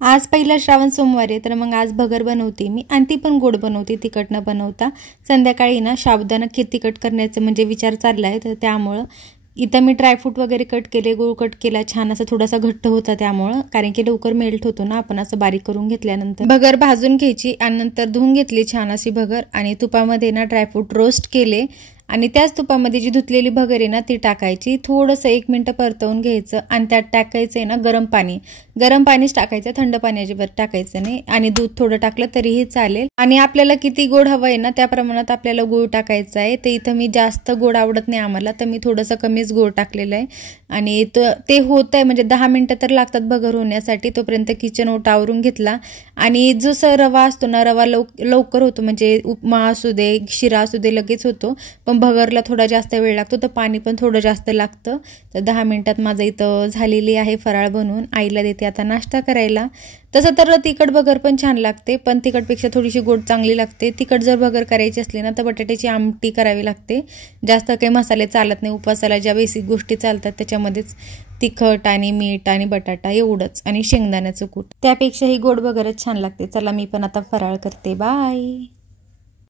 आज पहिला श्रावण सोमवार आहे, तर मग आज भगर बनवते मी आणि ती पण गोड बनवते, तिखट न बनवता। संध्याकाळी ना साबुदाणा खीर तिखट करण्याचं म्हणजे विचार चालला आहे, तर त्यामुळं इथं मी ड्रायफ्रूट वगैरे कट केले, गूळ कट केला, छान असं थोडासा घट्ट होता त्यामुळं, कारण की लवकर मेल्ट होतो ना आपण असं बारीक करून घेतल्यानंतर। भगर भाजून घ्यायची आणि नंतर धुवून घेतली छान अशी भगर आणि तुपामध्ये ना ड्रायफ्रूट रोस्ट केले आणि त्याच तुपामध्ये जी धुतलेली भगर आहे ना ती टाकायची, थोडंसं 1 मिनिट परतवून घ्यायचं आणि त्यात टाकायचं आहे ना गरम पाणीच टाकायचं, थंड पाणी अजिबात टाकायचं नाही आणि दूध थोडं टाकलं तरीही चालेल। आणि आपल्याला किती गोड हवं आहे ना त्या प्रमाणात आपल्याला गूळ टाकायचा आहे। तर इथं मी जास्त गोड आवडत नाही आम्हाला, तर मी थोडंसं कमीच गोड टाकलेलं आहे आणि ते होत आहे म्हणजे 10 मिनिटं तर लागतात भगर होण्यासाठी। तोपर्यंत किचन ओटा आवरून घेतला आणि जसं रवा असतो ना, रवा लवकर होतो, म्हणजे उपमा असू दे शिरा असू दे लगेच होतो, पण भगरला थोडा जास्त वेळ लागतो, तर पाणी पण थोडं जास्त लागतं। तर 10 मिनिटात माझं इथं झालेली आहे फराळ बनवून, आईला देते आता नाश्ता करायला। तसं तर तिखट भगर पण छान लागते, पण तिखटपेक्षा थोडीशी गोड चांगली लागते। तिखट जर भगर करायची असली ना तर बटाट्याची आमटी करावी लागते, जास्त काही मसाले चालत नाही। उपवासाला ज्या बेसिक गोष्टी चालतात त्याच्यामध्येच तिखट आणि मीठ आणि बटाटा एवढंच आणि शेंगदाण्याचं कूट, त्यापेक्षा ही गोड भगरच छान लागते। चला मी पण आता फराळ करते, बाय।